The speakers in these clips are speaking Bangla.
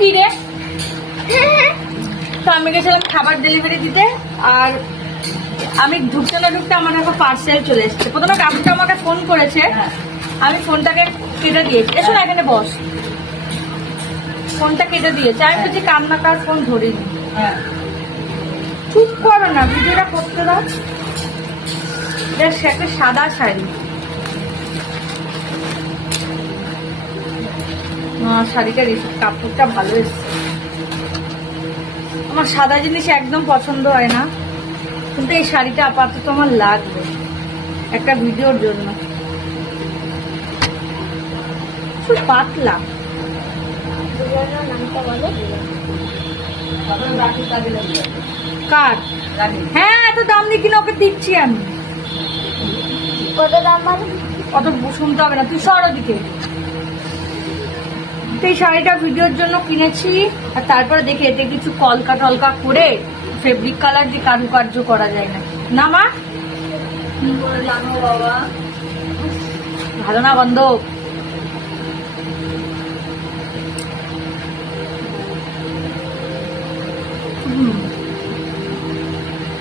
কি রে? তো আমি গেছিলাম খাবার ডেলিভারি দিতে, আর আমি ঢুকতে না ঢুকতে আমার একটা পার্সেল চলে এসেছে। প্রথমে কাকুটা আমাকে ফোন করেছে, আমি ফোনটাকে কেটে দিয়েছি। এসো না, এখানে বস। ফোনটা কেটে দিয়েছে, আমি বলছি কান্না কার ফোন ধরিনি। চুপ করো না, ভিডিওটা করতে দাও। একটা সাদা শাড়ি, শাড়িটার কাপড়টা ভালো এসছে। আমার সাদা জিনিস একদম পছন্দ হয় না, কিন্তু এই শাড়িটা আপাতত আমার লাগবে একটা ভিডিওর জন্য। খুব পাতলা। কার? হ্যাঁ, এত দাম দিয়ে কিনা ওকে দিচ্ছি আমি। কত দাম বলো? অত শুনতে হবে না, তুই সর ওদিকে। এই শাড়িটা ভিডিওর জন্য কিনেছি, আর তারপরে দেখে এতে কিছু কলকা টলকা করে ফেব্রিক কালার দিয়ে কারুকার্য করা যায় না। না মা, জানো বাবা, ভালো না গন্ধ।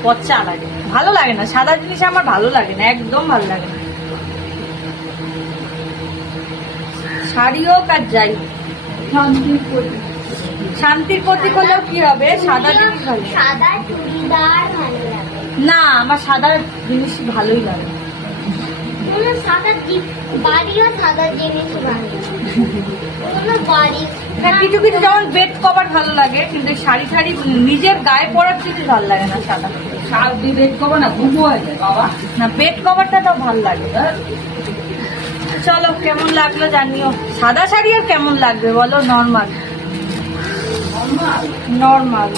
পচা লাগে, ভালো লাগে না। সাদা জিনিস আমার ভালো লাগে না, একদম ভালো লাগে না। শাড়ি হোক আর যাই, শান্তির প্রতীক হলেও কি হবে, সাদা জিনিস ভালো। সাদা চুড়িদার ভালো লাগে না, আমার সাদা জিনিস ভালোই লাগে। সাদা বাড়িও সাদা জিনিস ভালো বাড়ি। কিছু কিছু যেমন বেড কভার ভালো লাগে, কিন্তু শাড়ি শাড়ি নিজের গায়ে পরার জিনিস ভালো লাগে না। সাদা বেড কভার না, ঘুমো হয়ে যায় বাবা। না, বেড কভারটা তো ভালো লাগে। চলো, কেমন লাগলো জানিও। সাদা শাড়ি আর কেমন লাগবে বলো? Normal normal.